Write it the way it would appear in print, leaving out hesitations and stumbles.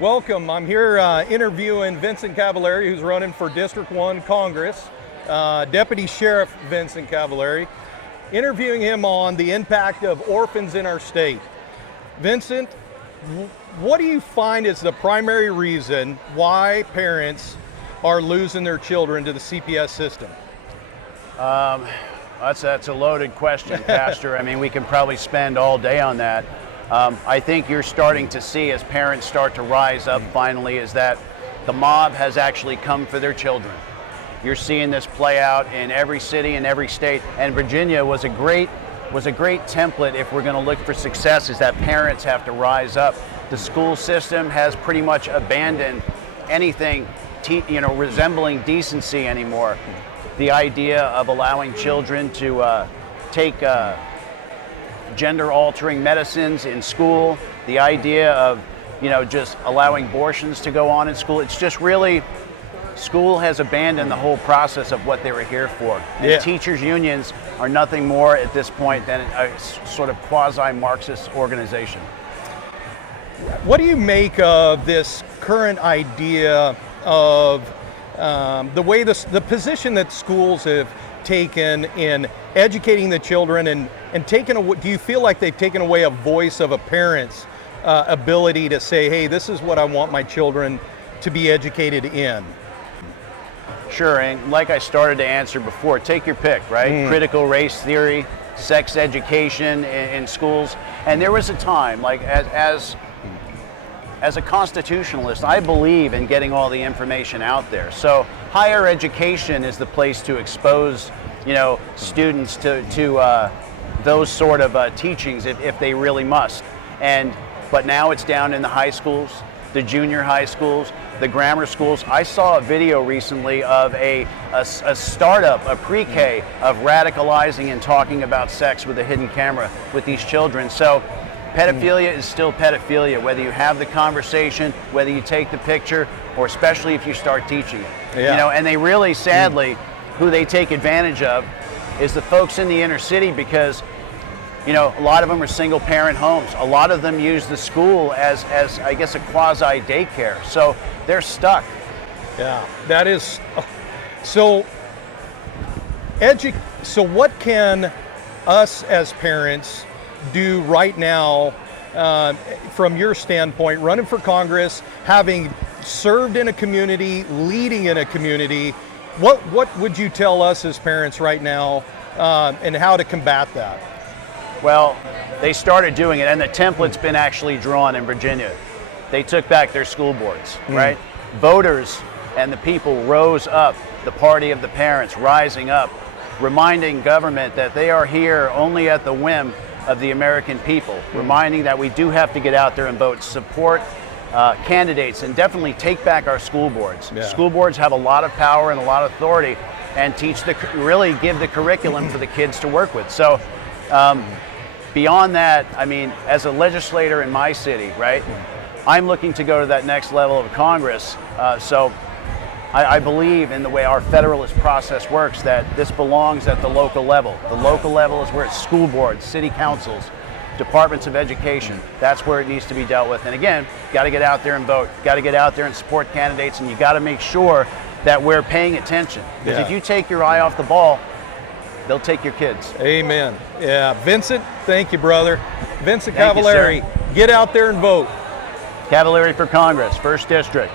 Welcome. I'm here interviewing Vincent Cavaleri, who's running for District 1 Congress, Deputy Sheriff Vincent Cavaleri, interviewing him on the impact of orphans in our state. Vincent, what do you find is the primary reason why parents are losing their children to the CPS system? That's a loaded question, Pastor. I mean, we can probably spend all day on that. I think you're starting to see, as parents start to rise up finally, is that the mob has actually come for their children. You're seeing this play out in every city and every state, and Virginia was a great template if we're going to look for success, is that parents have to rise up. The school system has pretty much abandoned anything resembling decency anymore. The idea of allowing children to take gender-altering medicines in school, the idea of just allowing abortions to go on in school, it's just really, school has abandoned the whole process of what they were here for. And teachers' unions are nothing more at this point than a sort of quasi-Marxist organization. What do you make of this current idea of the way the position that schools have taken in educating the children and do you feel like they've taken away a voice of a parent's ability to say, hey, this is what I want my children to be educated in? Sure, and like I started to answer before, take your pick, right? Critical race theory, sex education in schools. And there was a time, like as a constitutionalist, I believe in getting all the information out there. So higher education is the place to expose, students to those sort of teachings if they really must. But now it's down in the high schools, the junior high schools, the grammar schools. I saw a video recently of a startup, a pre-K, of radicalizing and talking about sex with a hidden camera with these children. So pedophilia is still pedophilia, whether you have the conversation, whether you take the picture, or especially if you start teaching it. Yeah. And they really, sadly, who they take advantage of is the folks in the inner city, because a lot of them are single parent homes. A lot of them use the school as I guess a quasi daycare. So they're stuck. Yeah, that is so what can us as parents do right now, from your standpoint, running for Congress, having served in a community, leading in a community, what would you tell us as parents right now, and how to combat that? Well, they started doing it, and the template's been actually drawn in Virginia. They took back their school boards, right? Voters and the people rose up, the party of the parents rising up, reminding government that they are here only at the whim of the American people, reminding that we do have to get out there and vote, support candidates, and definitely take back our school boards. Yeah. School boards have a lot of power and a lot of authority, and really give the curriculum for the kids to work with. So beyond that, I mean, as a legislator in my city, right, I'm looking to go to that next level of Congress. So I believe in the way our federalist process works, that this belongs at the local level. The local level is where it's school boards, city councils, departments of education. That's where it needs to be dealt with. And again, got to get out there and vote. Got to get out there and support candidates, and you got to make sure that we're paying attention. Because if you take your eye off the ball, they'll take your kids. Amen. Yeah, Vincent, thank you, brother. Vincent Thank you, Cavaleri, sir. get out there and vote. Cavaleri for Congress, 1st District.